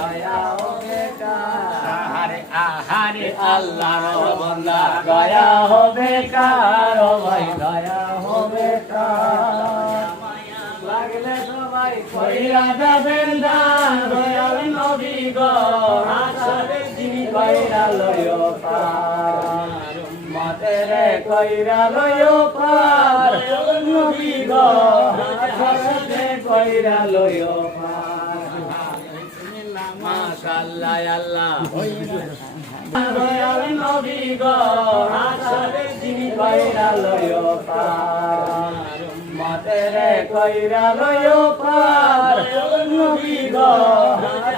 দয়া হবে কার আহারে আল্লাহর বান্দা দয়া হবে কার ও ভাই দয়া হবে কার লাগলে সবাই কইরা যাবেন দান দয়াল নবী গো হাসরে যিনি কইরা লয়ো পার উম্মতেরে কইরা লয়ো পার দয়াল নবী গো হাসরে কইরা লয়ো পার বিসমিল্লাহ মাশাআল্লাহ আল্লাহ দয়াল নবী গো হাসরে যিনি কইরা লয়ো পার উম্মতেরে কইরা লয়ো পার নবী গো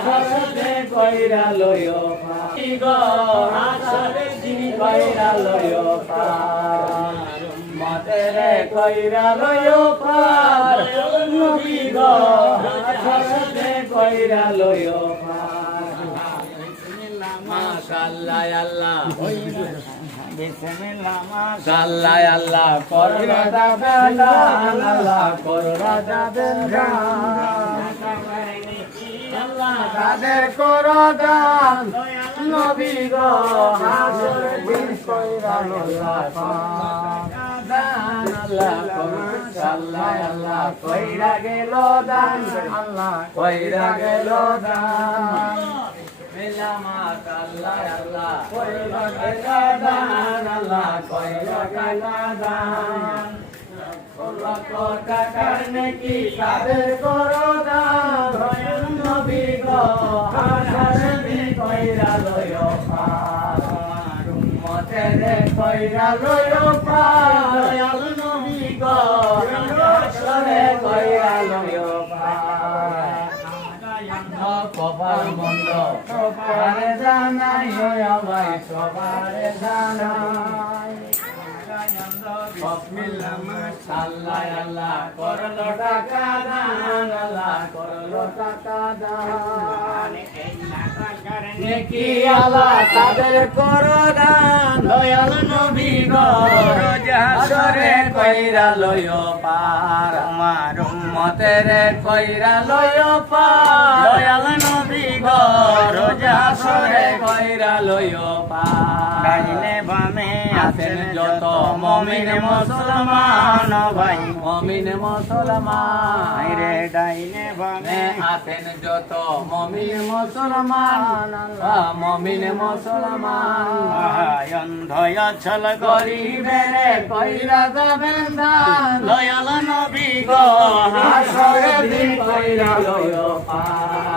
হাসরে কইরা লয়ো পার গো হাসরে যিনি কইরা লয়ো পার উম্মতেরে কইরা লয়ো পার নবী গো হাসরে কইরা লয়ো পার বিসমিল্লাহ মাশাআল্লাহ আল্লাহ বিসমিল্লাহ মাশাআল্লাহ আল্লাহ কররা যাবেন আল্লাহ কররা যাবেন আল্লাহ তাদের করো দান নবী গো হাসরে দিন কইরা লইয়া দান আল্লাহ আল্লাহ আল্লাহ কইরা গেল দান আল্লাহ কইরা গেল দান মিলামাত আল্লাহ আল্লাহ কইরা গেল দান আল্লাহ কইরা গেল দান লক্ষ টাকার নেকি তাদের করো দান দয়াল নবী গো হাসরে দিন কইরা লয়ো পার উম্মতেরে কইরা লয়ো পার দয়াল নবী গো হাসরে কইরা লয়ো পার কপাল মন্দ সবারে জানাই ভাই সবারে জানাই আল্লাহ আল্লাহ করলো টাকা দান আল্লাহ করলো টাকা দান নেকি আল্লাহ তাদের করো দান দয়াল নবী গো হাসরে কইরা লয়ো পার আমার উম্মতেরে কইরা লয়ো পার দয়াল নবী গো হাসরে কইরা লয়ো পার ডাইনে বামে আছেন যত মুমিন মুসলমান ভাই মুমিন মুসলমান রে ডাইনে বামে আছেন যত মুমিন মুসলমান মুমিন মুসলমান অন্ধয় ছল গরিবেরে কইরা যাবেন দান দয়াল নবী গো হাসরে দিন কইরা লয়ো পার